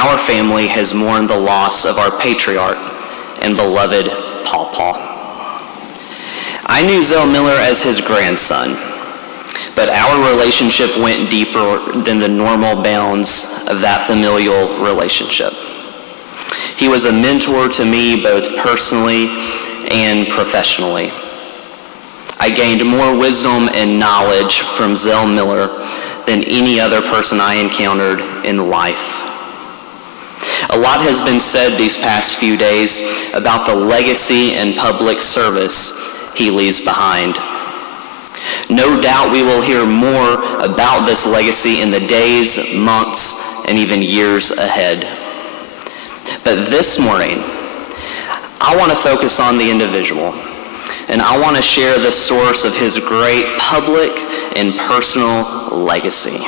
our family has mourned the loss of our patriarch and beloved Pawpaw. I knew Zell Miller as his grandson, but our relationship went deeper than the normal bounds of that familial relationship. He was a mentor to me both personally and professionally. I gained more wisdom and knowledge from Zell Miller than any other person I encountered in life. A lot has been said these past few days about the legacy and public service he leaves behind. No doubt we will hear more about this legacy in the days, months, and even years ahead. But this morning, I want to focus on the individual, and I want to share the source of his great public and personal legacy.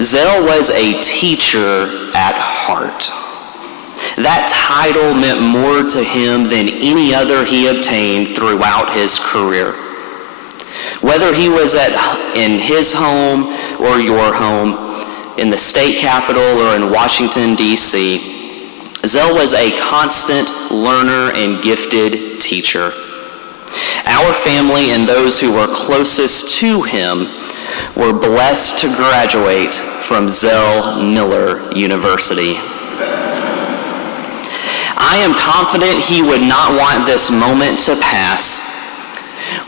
Zell was a teacher at heart. That title meant more to him than any other he obtained throughout his career. Whether he was in his home or your home, in the state capitol or in Washington, D.C., Zell was a constant learner and gifted teacher. Our family and those who were closest to him were blessed to graduate from Zell Miller University. I am confident he would not want this moment to pass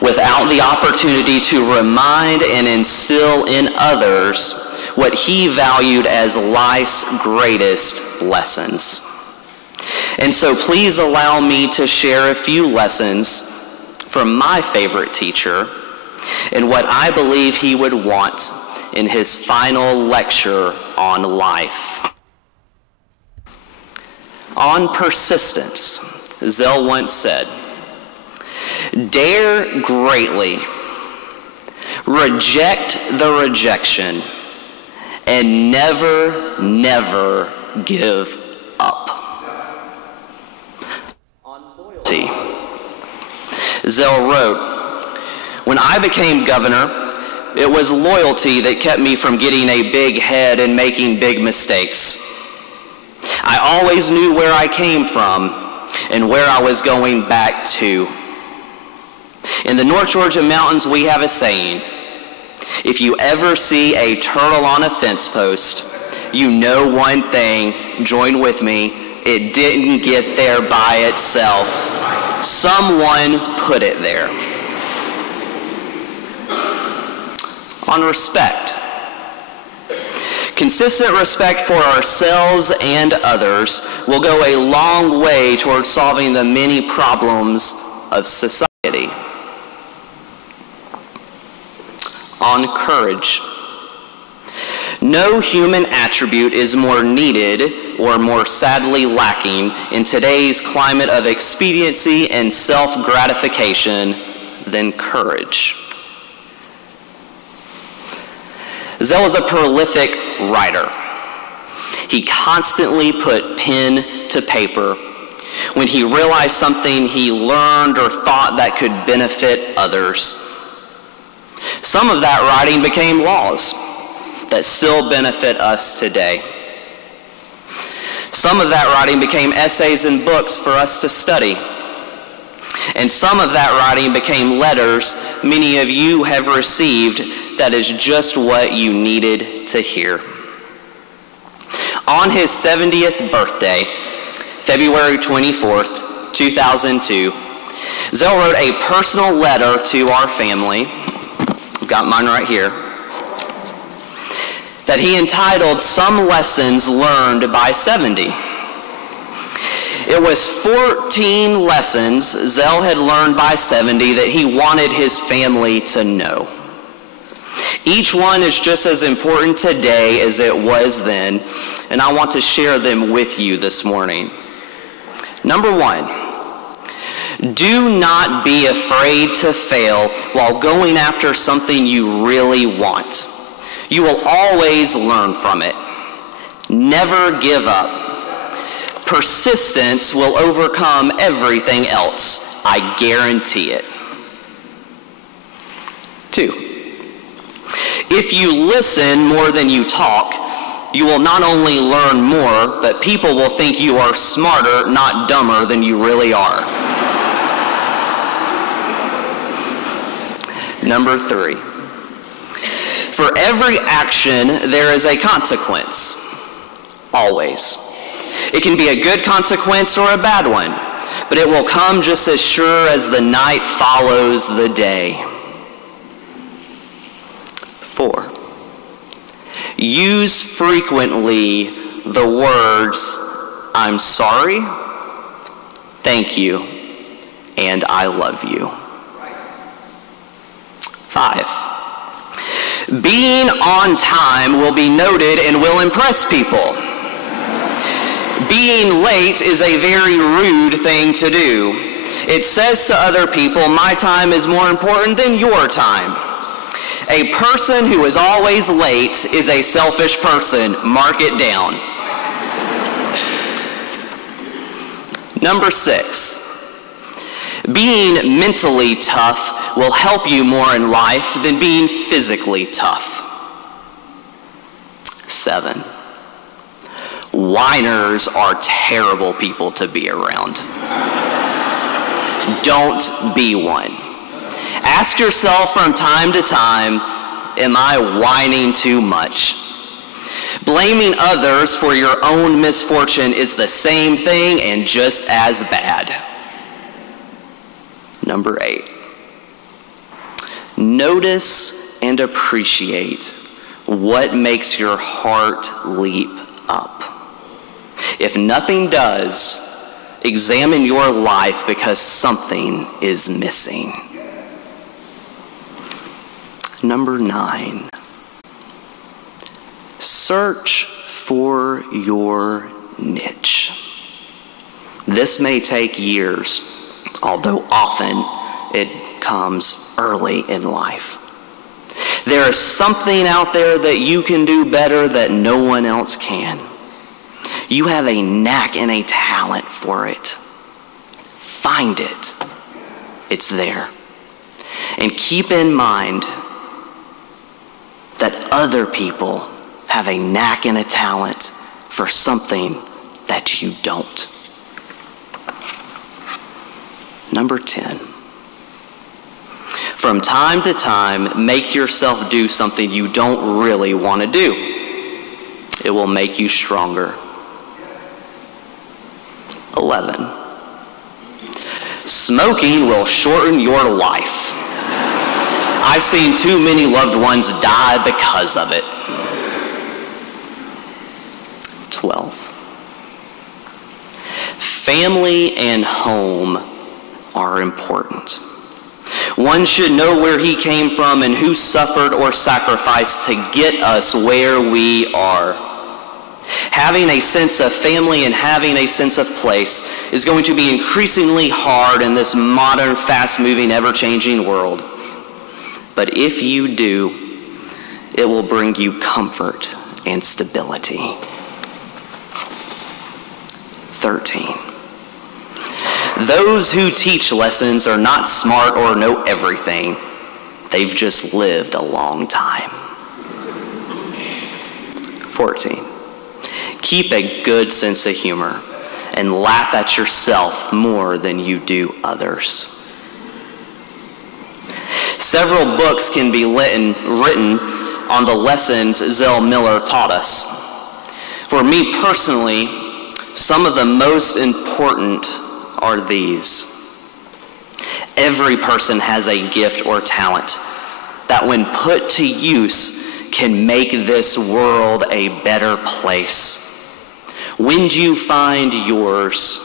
without the opportunity to remind and instill in others what he valued as life's greatest lessons. And so please allow me to share a few lessons from my favorite teacher and what I believe he would want in his final lecture on life. On persistence, Zell once said, "Dare greatly, reject the rejection, and never, never give up." On loyalty, Zell wrote, "When I became governor, it was loyalty that kept me from getting a big head and making big mistakes. I always knew where I came from and where I was going back to. In the North Georgia mountains, we have a saying, if you ever see a turtle on a fence post, you know one thing, join with me, it didn't get there by itself. Someone put it there." On respect. Consistent respect for ourselves and others will go a long way towards solving the many problems of society. On courage. No human attribute is more needed or more sadly lacking in today's climate of expediency and self-gratification than courage. Zell was a prolific writer. He constantly put pen to paper when he realized something he learned or thought that could benefit others. Some of that writing became laws that still benefit us today. Some of that writing became essays and books for us to study. And some of that writing became letters many of you have received that is just what you needed to hear. On his 70th birthday, February 24th, 2002, Zell wrote a personal letter to our family, I've got mine right here, that he entitled "Some Lessons Learned by 70. It was 14 lessons Zell had learned by 70 that he wanted his family to know. Each one is just as important today as it was then, and I want to share them with you this morning. Number one, do not be afraid to fail while going after something you really want. You will always learn from it. Never give up. Persistence will overcome everything else. I guarantee it. 2, if you listen more than you talk, you will not only learn more, but people will think you are smarter, not dumber than you really are. Number 3. For every action, there is a consequence. Always. It can be a good consequence or a bad one, but it will come just as sure as the night follows the day. 4. Use frequently the words, I'm sorry, thank you, and I love you. 5. Being on time will be noted and will impress people. Being late is a very rude thing to do. It says to other people, my time is more important than your time. A person who is always late is a selfish person. Mark it down. Number 6. Being mentally tough will help you more in life than being physically tough. 7. Whiners are terrible people to be around. Don't be one. Ask yourself from time to time, am I whining too much? Blaming others for your own misfortune is the same thing and just as bad. Number 8. Notice and appreciate what makes your heart leap up. If nothing does, examine your life because something is missing. Number 9. Search for your niche. This may take years, although often it comes early in life. There is something out there that you can do better that no one else can. You have a knack and a talent for it. Find it. It's there. And keep in mind that other people have a knack and a talent for something that you don't. Number 10. From time to time, make yourself do something you don't really want to do. It will make you stronger. 11. Smoking will shorten your life. I've seen too many loved ones die because of it. 12. Family and home are important. One should know where he came from and who suffered or sacrificed to get us where we are. Having a sense of family and having a sense of place is going to be increasingly hard in this modern, fast-moving, ever-changing world. But if you do, it will bring you comfort and stability. 13. Those who teach lessons are not smart or know everything. They've just lived a long time. 14. Keep a good sense of humor and laugh at yourself more than you do others. Several books can be written on the lessons Zell Miller taught us. For me personally, some of the most important are these. Every person has a gift or talent that when put to use can make this world a better place. When you find yours,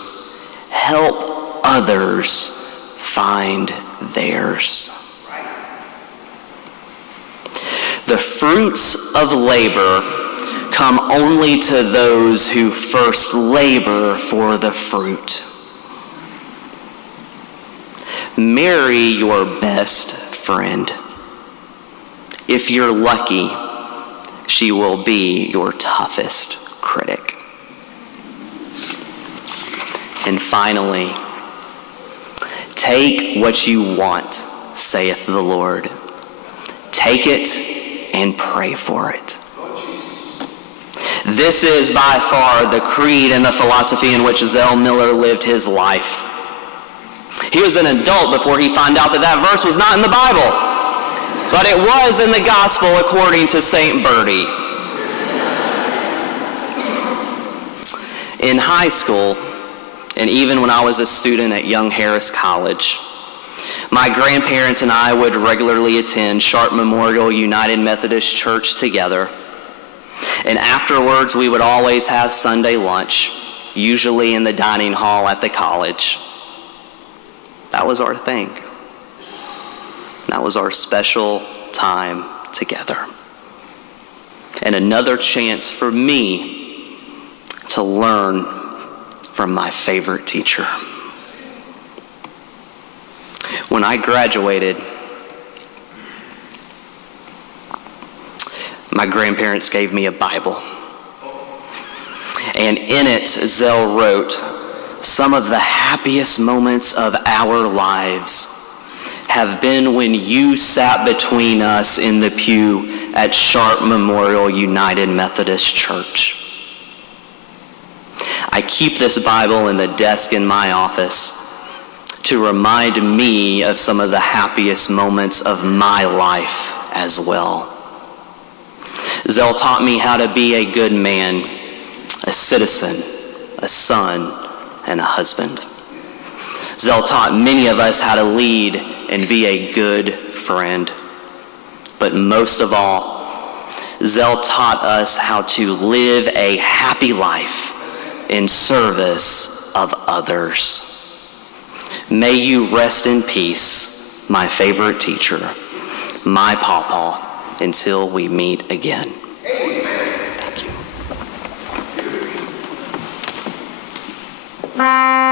help others find theirs. The fruits of labor come only to those who first labor for the fruit. Marry your best friend. If you're lucky, she will be your toughest critic. And finally, take what you want, saith the Lord. Take it and pray for it. This is by far the creed and the philosophy in which Zell Miller lived his life. He was an adult before he found out that that verse was not in the Bible, but it was in the gospel according to St. Bertie. In high school, and even when I was a student at Young Harris College, my grandparents and I would regularly attend Sharp Memorial United Methodist Church together. And afterwards, we would always have Sunday lunch, usually in the dining hall at the college. That was our thing. That was our special time together. And another chance for me to learn from my favorite teacher. When I graduated, my grandparents gave me a Bible. And in it, Zell wrote, "Some of the happiest moments of our lives have been when you sat between us in the pew at Sharp Memorial United Methodist Church." I keep this Bible in the desk in my office to remind me of some of the happiest moments of my life as well. Zell taught me how to be a good man, a citizen, a son, and a husband. Zell taught many of us how to lead and be a good friend. But most of all, Zell taught us how to live a happy life in service of others. May you rest in peace, my favorite teacher, my pawpaw, until we meet again. Thank you.